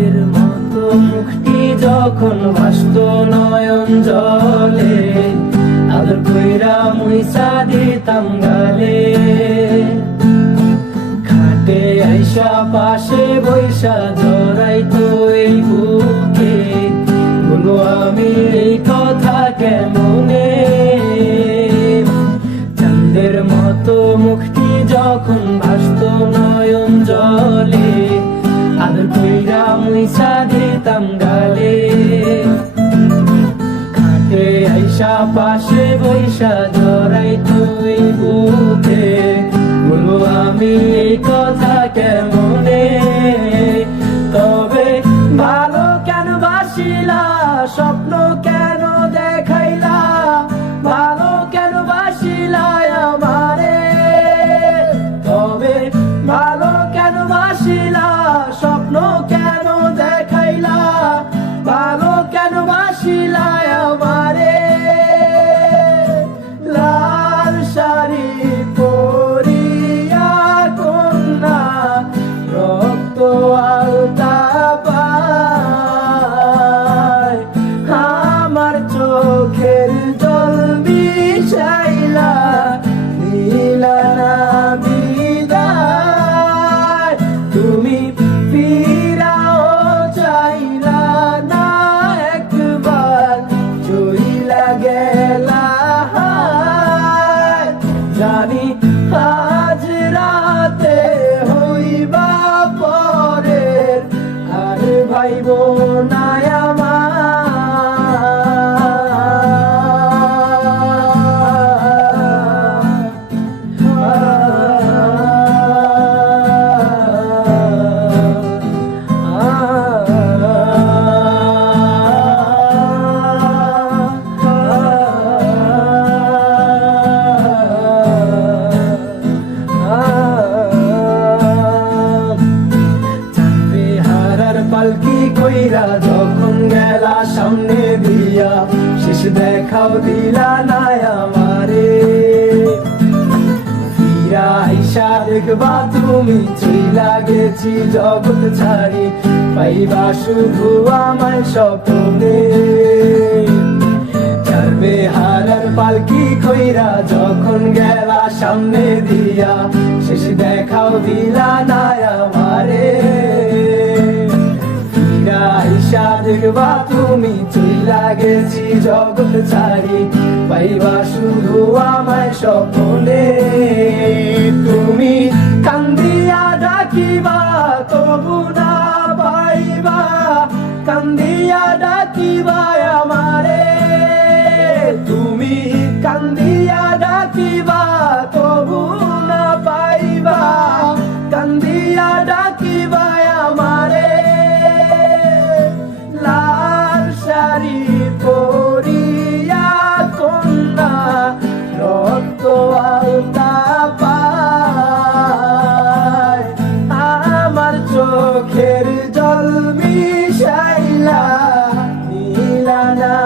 চাঁদের মতো মুখটি যখন ভাসত নয়ন জলে, আদর কইরা মুইসা দিতাম গালে। খাটে আইসা পাশে বৈশা জড়াইতো এই বুকে, বলো আমি এই কথা কেমনে। চাঁদের মতো মুখটি যখন ভাসত নয়ন জলে, আদর কইরা মুইসা দিতাম গালে। খাটে আইসা পাশে বৈশা জড়াইতো এই বুকে, বলো আমি এই কথা কেমনে। তবে ভালো কেন বাসিলা, স্বপ্ন কেন দেখাইলা, ভালো কেন বাসিলা আমারে। তবে ভালো কেন বাসিলা, স্বপ্ন কেন দেখাইলা, ভালো কেন বাসিলা আমারে। লাল শাড়ি পরিয়া কন্যা, রক্ত আলতা পায়, আমার চোখের জল মিশাইলা দিলা না বিদায়। তুমি ফিরাও চাইলা না একবার, চইলা গেলা। জানি আজ রাতে হইবা পরের, আর ভাইব না আমার। পালকি কইরা যখন গেলা সামনে দিয়া, শেষ দেখাও দিলা না আমারে। ফিরা আইসা দেখবা তুমি চইলা গেছি জগৎ ছাড়ি, পাইবা শুধু আমায় স্বপ্নে। চারবে হারার পালকি কইরা যখন গেলা সামনে দিয়া, শেষ দেখাও দিলা না আমারে। আইসা দেখবা তুমি চইলা গেছি জগৎ ছাড়ি, পাইবা শুধু আমায় স্বপ্নে। তুমি কান্দিয়া ডাকিবা তবু না পাইবা, কান্দিয়া ডাকিবা আমারে। তুমি কান্দিয়া ডাকিবা তবু না পাইবা, কান্দিয়া ডাকিবা আমারে। লাল শাড়ি পরিয়া কন্যা, রক্ত আলতা পায়, আমার চোখের জল মিশাইলা দিলা না